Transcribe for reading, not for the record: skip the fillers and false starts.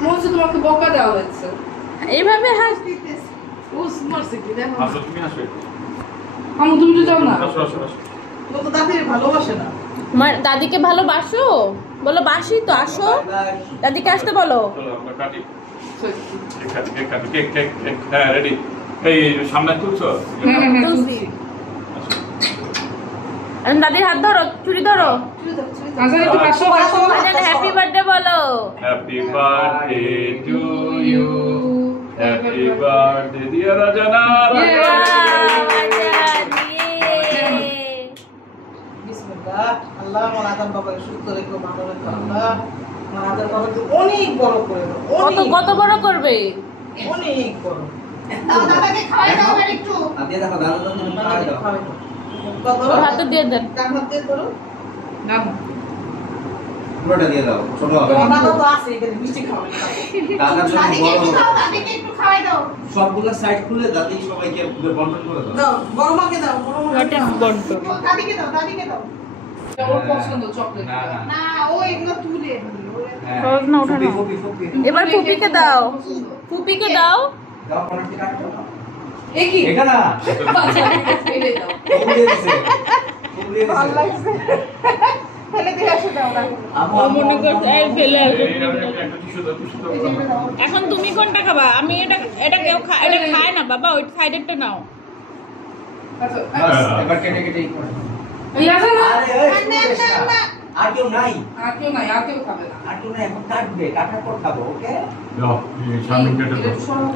মনে তোমাকে বকা দেওয়া হয়েছে এইভাবে হাস উস মারছে কি দেখো আসো তুমি আসো আমু তুমি তো যাও না আসো আসো আসো ও তো দাদির ভালোবাসে না তোমার দাদিকে ভালোবাসো বলো বাসি তো আসো দাদিকে আসতে বলো চলো আমরা কাটি কেক হ্যাঁ রেডি এই সামনে তুলছো তুলসি এখন দাদির হাত ধরো চুরি ধরো আচ্ছা একটু পাশে পাশে হ্যাপি বার্থডে বলো happy birthday to you happy birthday dear Rajana বিসমিল্লাহ আল্লাহ মানাদান বাবা সুস্থ রেখো ভালো রেখো আল্লাহ মানাদান বাবাকে অনেক বড় করে দাও কত বড় করবে অনেক বড় দাদাকে খাওয়াই দাও আর একটু আপনি দেখো দাদা জন্য খাওয়াই দাও হাতে দিয়ে দেন ডান হাত দিয়ে করো না পুরোটা দিয়ে দাও ছোট হবে দাদা তো আছে এখানে মিষ্টি খাওয়াই দাদার জন্য দাদিকে বড় একটু দাও দাদিকে একটু খাওয়াই দাও সবগুলো সাইড খুলে দাদি সবাইকে বন্টন করে দাও দাও বড় মাকে দাও বড় মাকে দাদিকে দাও দাদিকে দাও ওর পছন্দ চকলেট না না না ও এগুলো তুলে সহজ না ওঠে না। ফুপি এবার ফুপিকে দাও ফুপিকে দাও দাও কোনটা কাটছো এ কি এটা না আচ্ছা ফেলে দাও ফুপি দিয়ে দিছে ফুপি দিয়ে ভালো দিছে লাগছে ফেলে দিয়ে আসো দাও না আমু মনে করছে এই ফেলে আসো। একটা টিস্যু দাও এখন তুমি কোনটা খাবা আমি এটা কেউ এটা খায় না বাবা ওই সাইডেরটা নাও আচ্ছা এবার কেটে কেটে ই করে এই আছে না আরে ওই আর কেউ নাই আর কেউ নাই আর কেউ খাবে না আর কেউ নাই এখন কাটবে কাটার পর খাবো ওকে দাও সামনে কেটে দাও একটু সরাও।